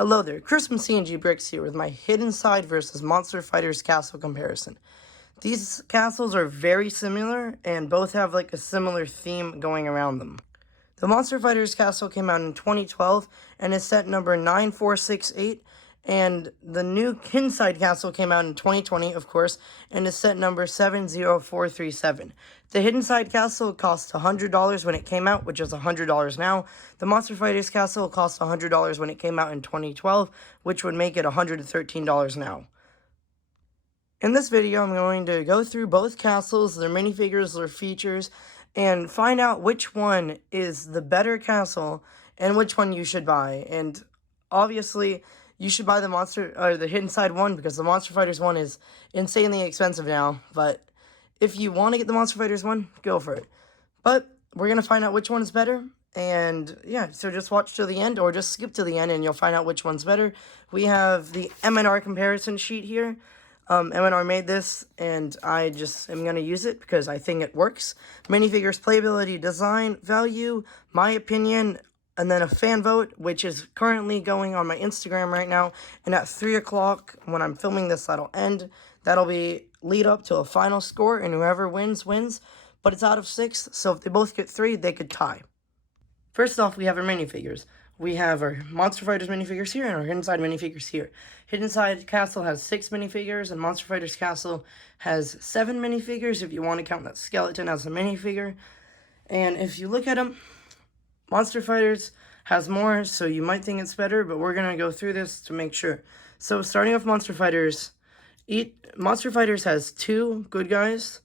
Hello there, Chris from C&G Bricks here with my Hidden Side versus Monster Fighters Castle comparison. These castles are very similar and both have like a similar theme going around them. The Monster Fighters Castle came out in 2012 and is set number 9468, and the new Hidden Side Castle came out in 2020, of course, and is set number 70437. The Hidden Side Castle cost $100 when it came out, which is $100 now. The Monster Fighters Castle cost $100 when it came out in 2012, which would make it $113 now. In this video, I'm going to go through both castles, their minifigures, their features, and find out which one is the better castle and which one you should buy. And obviously, you should buy the Hidden Side one because the Monster Fighters one is insanely expensive now. But if you want to get the Monster Fighters one, go for it. But we're going to find out which one is better. And yeah, so just watch to the end or just skip to the end and you'll find out which one's better. We have the M&R comparison sheet here. M&R made this, and I just am going to use it because I think it works. Minifigures, playability, design, value, my opinion, and then a fan vote, which is currently going on my Instagram right now. And at 3 o'clock, when I'm filming this, that'll end. That'll be lead up to a final score, and whoever wins, wins. But it's out of 6, so if they both get 3, they could tie. First off, we have our minifigures. We have our Monster Fighters minifigures here and our Hidden Side minifigures here. Hidden Side Castle has 6 minifigures and Monster Fighters Castle has 7 minifigures if you want to count that skeleton as a minifigure. And if you look at them, Monster Fighters has more, so you might think it's better, but we're going to go through this to make sure. So starting off Monster Fighters, Monster Fighters has 2 good guys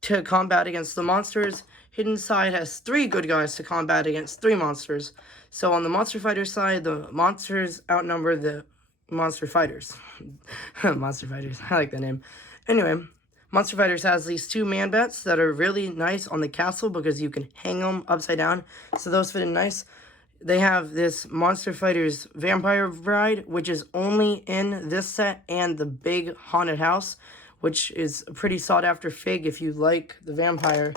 to combat against the monsters. Hidden Side has 3 good guys to combat against 3 monsters. So on the Monster Fighters side, the monsters outnumber the Monster Fighters. Monster Fighters, I like that name. Anyway, Monster Fighters has these 2 man bats that are really nice on the castle because you can hang them upside down. So those fit in nice. They have this Monster Fighters Vampyre Bride, which is only in this set and the big haunted house, which is a pretty sought after fig if you like the vampire.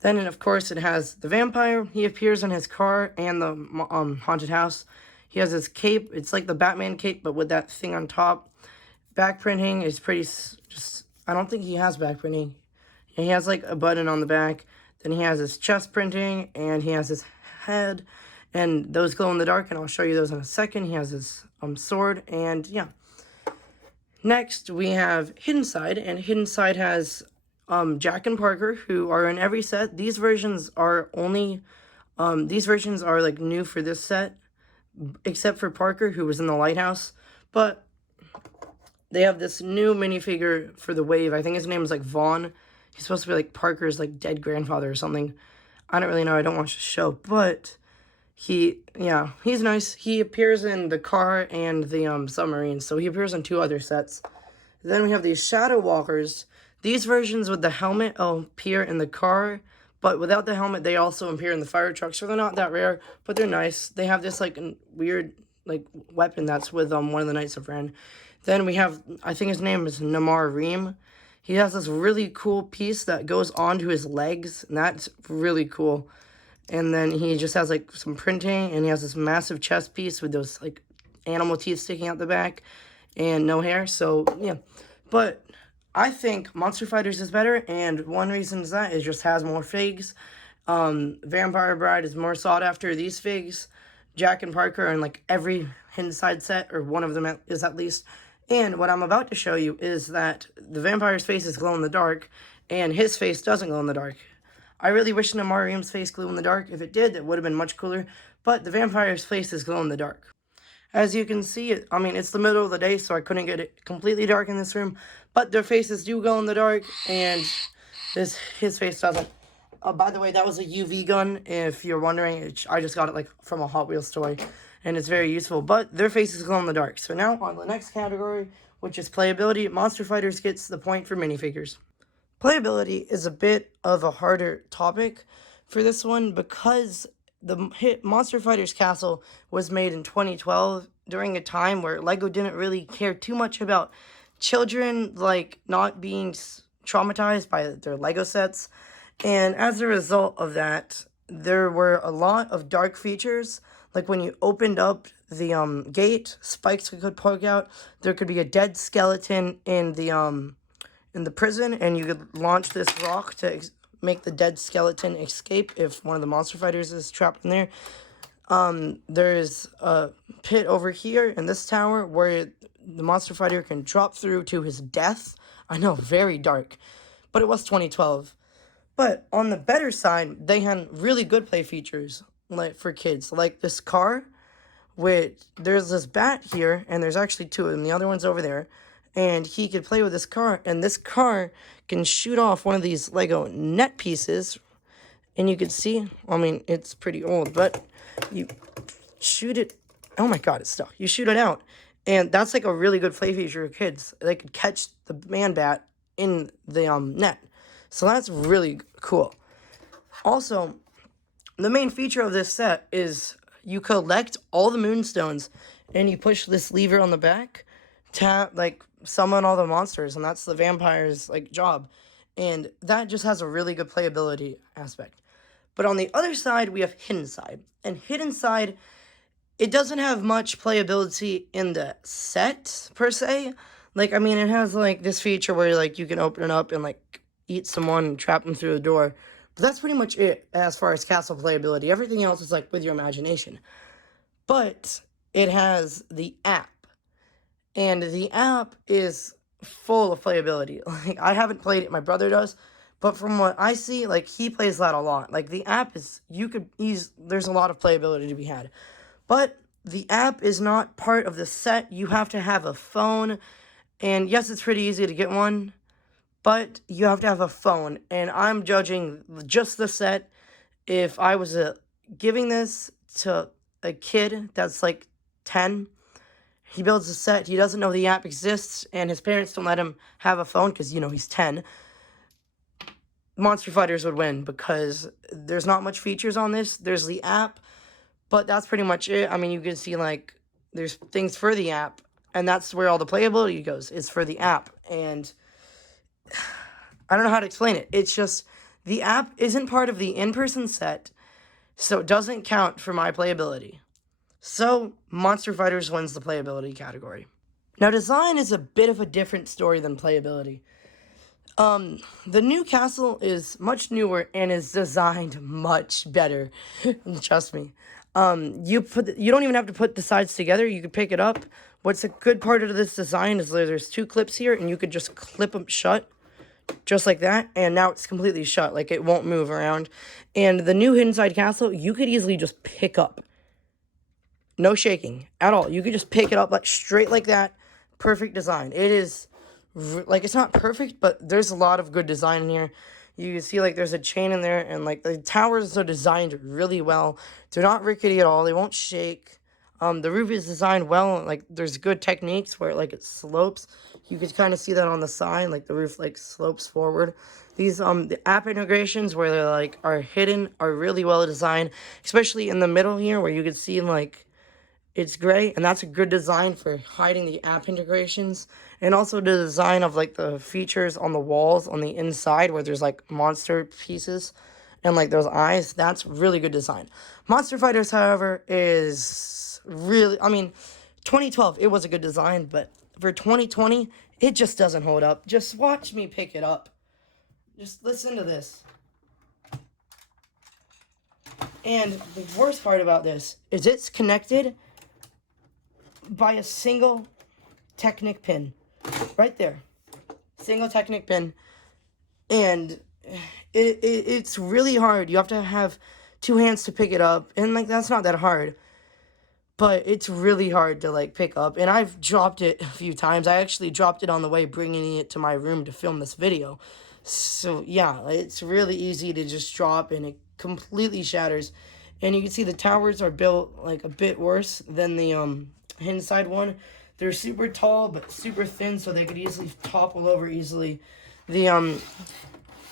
Then, of course, it has the vampire. He appears in his car and the haunted house. He has his cape. It's like the Batman cape, but with that thing on top. Back printing is pretty just... I don't think he has back printing. He has, like, a button on the back. Then he has his chest printing, and he has his head. And those glow in the dark, and I'll show you those in a second. He has his sword, and yeah. Next, we have Hidden Side, and Hidden Side has... Jack and Parker, who are in every set. These versions are only, these versions are like new for this set, except for Parker, who was in the lighthouse. But they have this new minifigure for the wave. I think his name is like Vaughn. He's supposed to be like Parker's like dead grandfather or something. I don't really know. I don't watch the show, but he's nice. He appears in the car and the submarine, so he appears in 2 other sets. Then we have these Shadow Walkers. These versions with the helmet appear in the car, but without the helmet, they also appear in the fire truck. So they're not that rare, but they're nice. They have this, like, weird, like, weapon that's with one of the Knights of Ren. Then we have, I think his name is Namar Reem. He has this really cool piece that goes onto his legs, and that's really cool. And then he just has, like, some printing, and he has this massive chest piece with those, like, animal teeth sticking out the back and no hair. So, yeah. But I think Monster Fighters is better, and one reason is that it just has more figs. Vampire Bride is more sought after. These figs, Jack and Parker are in like every Hidden Side set, or one of them is at least. And what I'm about to show you is that the vampire's face is glow in the dark, and his face doesn't glow in the dark. I really wish Namarium's face glowed in the dark. If it did, it would have been much cooler. But the vampire's face is glow in the dark. As you can see, it's the middle of the day, so I couldn't get it completely dark in this room. But their faces do glow in the dark, and his face doesn't. By the way, that was a UV gun, if you're wondering. I just got it like from a Hot Wheels toy, and it's very useful. But their faces glow in the dark. So now, on the next category, which is playability, Monster Fighters gets the point for minifigures. Playability is a bit of a harder topic for this one because the hit Monster Fighters Castle was made in 2012 during a time where LEGO didn't really care too much about children, like, not being traumatized by their LEGO sets. And as a result of that, there were a lot of dark features. Like when you opened up the gate, spikes could poke out. There could be a dead skeleton in the prison, and you could launch this rock to make the dead skeleton escape if one of the monster fighters is trapped in there. There's a pit over here in this tower where the monster fighter can drop through to his death. I know, very dark, but it was 2012. But on the better side, they had really good play features like for kids, like this car. Which there's this bat here, and there's actually two of them. The other one's over there, and he could play with this car, and this car can shoot off one of these Lego net pieces, and you can see, I mean, it's pretty old, but you shoot it. Oh my god, it's stuck. You shoot it out, and that's like a really good play feature for kids. They could catch the man bat in the net, so that's really cool. Also, the main feature of this set is you collect all the moonstones, and you push this lever on the back to, like, summon all the monsters, and that's the vampire's, like, job. And that just has a really good playability aspect. But on the other side, we have Hidden Side. And Hidden Side, it doesn't have much playability in the set, per se. Like, I mean, it has, like, this feature where, like, you can open it up and, like, eat someone and trap them through the door. But that's pretty much it as far as castle playability. Everything else is like with your imagination. But it has the app. And the app is full of playability. Like, I haven't played it, my brother does. But from what I see, like, he plays that a lot. Like, the app is, there's a lot of playability to be had. But the app is not part of the set. You have to have a phone. And yes, it's pretty easy to get one. But you have to have a phone, and I'm judging just the set. If I was giving this to a kid that's like 10, he builds a set, he doesn't know the app exists, and his parents don't let him have a phone because, you know, he's 10. Monster Fighters would win because there's not much features on this. There's the app, but that's pretty much it. I mean, you can see, like, there's things for the app, and that's where all the playability goes, is for the app, and I don't know how to explain it. It's just, the app isn't part of the in-person set, so it doesn't count for my playability. So, Monster Fighters wins the playability category. Now, design is a bit of a different story than playability. The new castle is much newer and is designed much better. Trust me. You don't even have to put the sides together. You can pick it up. What's a good part of this design is there's two clips here, and you could just clip them shut. Just like that, and now it's completely shut, like it won't move around. And the new Hidden Side Castle, you could easily just pick up. No shaking at all. You could just pick it up like straight like that. Perfect design. It is, like, it's not perfect, but there's a lot of good design in here. You can see, like, there's a chain in there, and, like, the towers are designed really well. They're not rickety at all. They won't shake. The roof is designed well. Like, there's good techniques where, like, it slopes. You can kind of see that on the side, like, the roof, like, slopes forward. These, the app integrations where they're, like, are hidden are really well designed, especially in the middle here where you can see, like, it's gray, and that's a good design for hiding the app integrations. And also the design of, like, the features on the walls on the inside where there's, like, monster pieces and, like, those eyes. That's really good design. Monster Fighters, however, is really, I mean, 2012, it was a good design, but for 2020, it just doesn't hold up. Just watch me pick it up. Just listen to this. And the worst part about this is it's connected by a single Technic pin. Right there. Single Technic pin. And it's really hard. You have to have two hands to pick it up. And, like, that's not that hard. But it's really hard to, like, pick up. And I've dropped it a few times. I actually dropped it on the way, bringing it to my room to film this video. So, yeah, it's really easy to just drop, and it completely shatters. And you can see the towers are built, like, a bit worse than the Hidden Side one. They're super tall, but super thin, so they could easily topple over easily. The,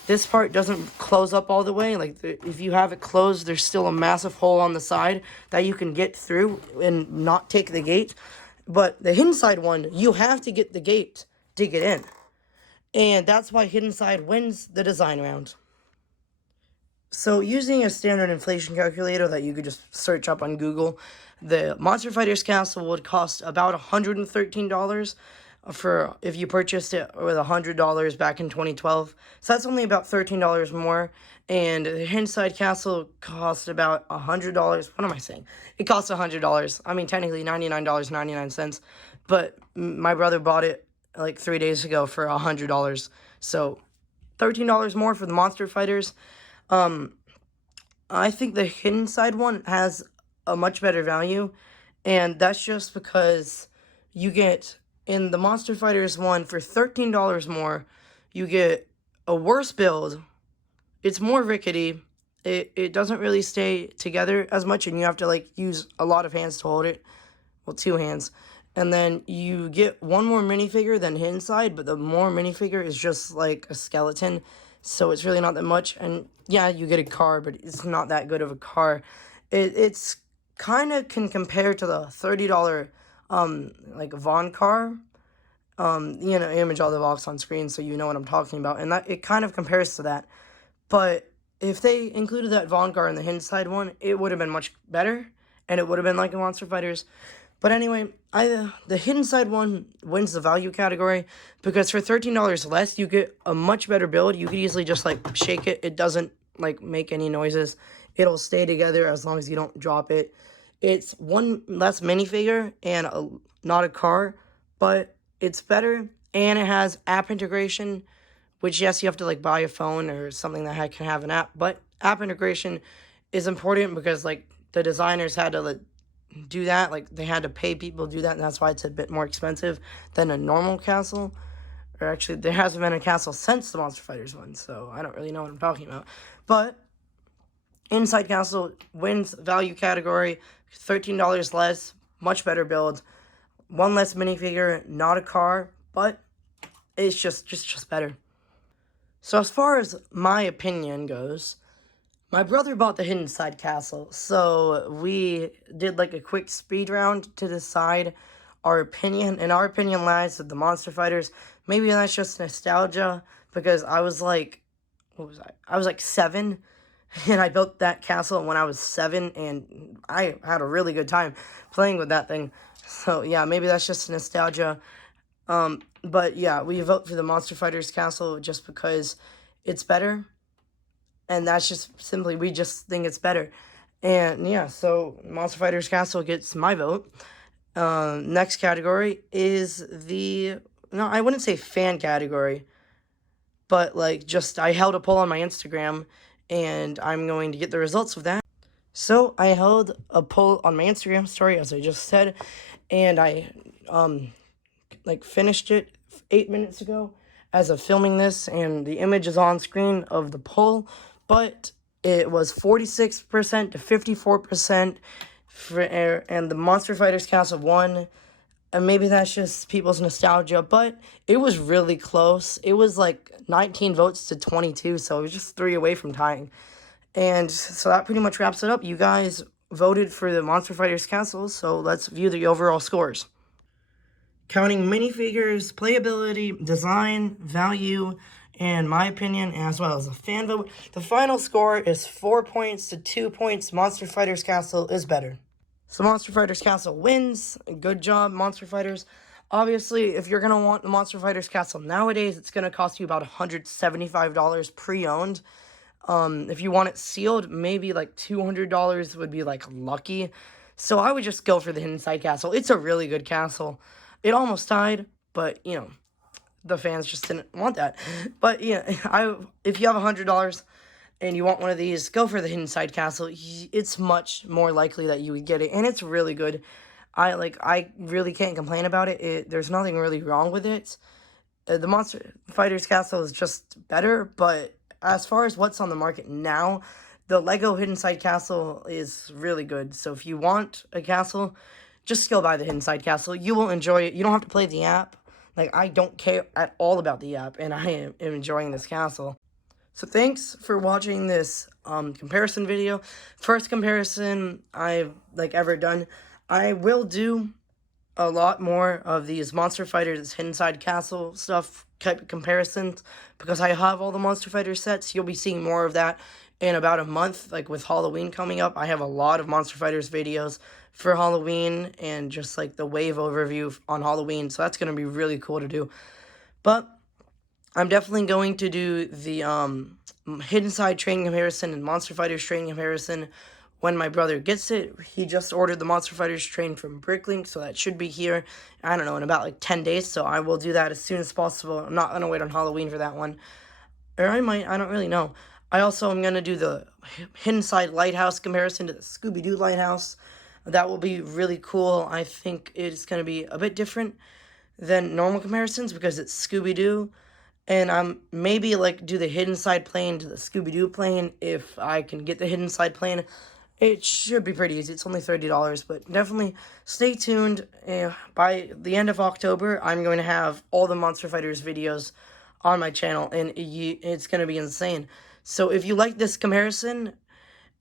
this part doesn't close up all the way. Like, if you have it closed, there's still a massive hole on the side that you can get through and not take the gate. But the Hidden Side one, you have to get the gate to get in. And that's why Hidden Side wins the design round. So, using a standard inflation calculator that you could just search up on Google, The Monster Fighters Castle would cost about $113 for if you purchased it with $100 back in 2012. So that's only about $13 more. And the Inside Castle cost about $100. What am I saying? It costs $100. I mean, technically $99.99. But my brother bought it like 3 days ago for $100. So $13 more for the Monster Fighters. I think the Hidden Side one has a much better value, and that's just because you get, in the Monster Fighters one, for $13 more, you get a worse build. It's more rickety. It doesn't really stay together as much, and you have to, like, use a lot of hands to hold it. Well, 2 hands. And then you get one more minifigure than Hidden Side, but the more minifigure is just like a skeleton, so it's really not that much. And yeah, you get a car, but it's not that good of a car. It's kind of can compare to the $30 like Vaughn car. Image all the box on screen so you know what I'm talking about, and that it kind of compares to that. But if they included that Vaughn car in the Hidden Side one, it would have been much better, and it would have been like a Monster Fighters. But anyway, the Hidden Side one wins the value category because for $13 less, you get a much better build. You could easily just, like, shake it. It doesn't, like, make any noises. It'll stay together as long as you don't drop it. It's one less minifigure and not a car, but it's better. And it has app integration, which, yes, you have to, like, buy a phone or something that can have an app. But app integration is important because, like, the designers had to, like, do that. Like, they had to pay people to do that, and that's why it's a bit more expensive than a normal castle. Or actually, there hasn't been a castle since the Monster Fighters one, so I don't really know what I'm talking about. But Inside Castle wins value category, $13 less, much better build, one less minifigure, not a car, but it's just better. So as far as my opinion goes, my brother bought the Hidden Side Castle, so we did like a quick speed round to decide our opinion, and our opinion lies with the Monster Fighters. Maybe that's just nostalgia, because I was like, what was I? I was like 7, and I built that castle when I was 7, and I had a really good time playing with that thing. So yeah, maybe that's just nostalgia. But yeah, we vote for the Monster Fighters Castle just because it's better. And that's just simply, we just think it's better. And yeah, so Monster Fighters Castle gets my vote. Next category is no, I wouldn't say fan category, but like just, I held a poll on my Instagram, and I'm going to get the results of that. So I held a poll on my Instagram story, as I just said, and I, finished it 8 minutes ago as of filming this, and the image is on screen of the poll. But it was 46% to 54%, and the Monster Fighters Castle won. And maybe that's just people's nostalgia, but it was really close. It was like 19 votes to 22, so it was just 3 away from tying. And so that pretty much wraps it up. You guys voted for the Monster Fighters Castle, so let's view the overall scores. Counting minifigures, playability, design, value, and my opinion, as well as a fan vote, the final score is 4 points to 2 points. Monster Fighters Castle is better. So Monster Fighters Castle wins. Good job, Monster Fighters. Obviously, if you're going to want the Monster Fighters Castle nowadays, it's going to cost you about $175 pre-owned. If you want it sealed, maybe like $200 would be like lucky. So I would just go for the Hidden Side Castle. It's a really good castle. It almost died, but, the fans just didn't want that. But, yeah, if you have $100 and you want one of these, go for the Hidden Side Castle. It's much more likely that you would get it, and it's really good. I really can't complain about it. There's nothing really wrong with it. The Monster Fighters Castle is just better, but as far as what's on the market now, the Lego Hidden Side Castle is really good. So if you want a castle, just go buy the Hidden Side Castle. You will enjoy it. You don't have to play the app. Like, I don't care at all about the app, and I am enjoying this castle. So thanks for watching this comparison video. First comparison I've ever done. I will do a lot more of these Monster Fighters Hidden Side Castle stuff type of comparisons because I have all the Monster Fighter sets. You'll be seeing more of that in about a month, like with Halloween coming up. I have a lot of Monster Fighters videos for Halloween and just like the wave overview on Halloween, so that's going to be really cool to do. But I'm definitely going to do the Hidden Side training comparison and Monster Fighters training comparison when my brother gets it. He just ordered the Monster Fighters train from Bricklink, so that should be here, I don't know, in about like 10 days, so I will do that as soon as possible. I'm not going to wait on Halloween for that one. Or I might, I don't really know. I also am going to do the Hidden Side Lighthouse comparison to the Scooby-Doo Lighthouse. That will be really cool. I think it's going to be a bit different than normal comparisons because it's Scooby-Doo. And maybe like do the Hidden Side plane to the Scooby-Doo plane if I can get the Hidden Side plane. It should be pretty easy. It's only $30, but definitely stay tuned. By the end of October, I'm going to have all the Monster Fighters videos on my channel, and it's going to be insane. So if you like this comparison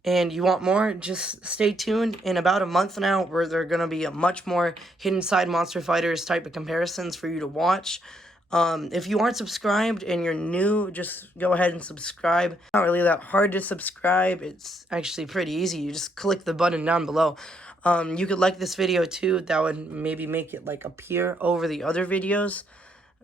and you want more, just stay tuned. In about a month now, where there are going to be a much more Hidden Side Monster Fighters type of comparisons for you to watch. If you aren't subscribed and you're new, just go ahead and subscribe. It's not really that hard to subscribe. It's actually pretty easy. You just click the button down below. You could like this video too. That would maybe make it like appear over the other videos.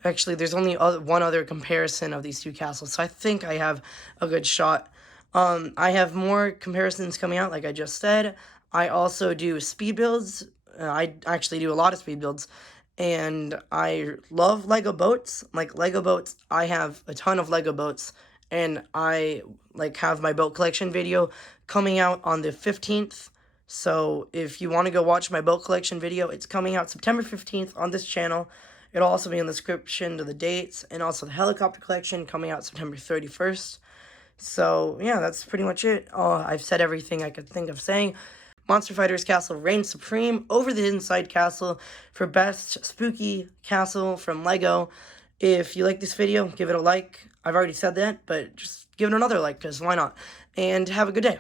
Actually, there's only one other comparison of these two castles, so I think I have a good shot. I have more comparisons coming out, like I just said. I also do speed builds. I actually do a lot of speed builds. And I love Lego boats. Like Lego boats, I have a ton of Lego boats, and I like have my boat collection video coming out on the 15th. So if you want to go watch my boat collection video, it's coming out September 15th on this channel. It'll also be in the description to the dates, and also the helicopter collection coming out September 31st. So yeah, that's pretty much it. I've said everything I could think of saying. Monster Fighters Castle reigns supreme over the Hidden Side Castle for best spooky castle from LEGO. If you like this video, give it a like. I've already said that, but just give it another like, because why not? And have a good day.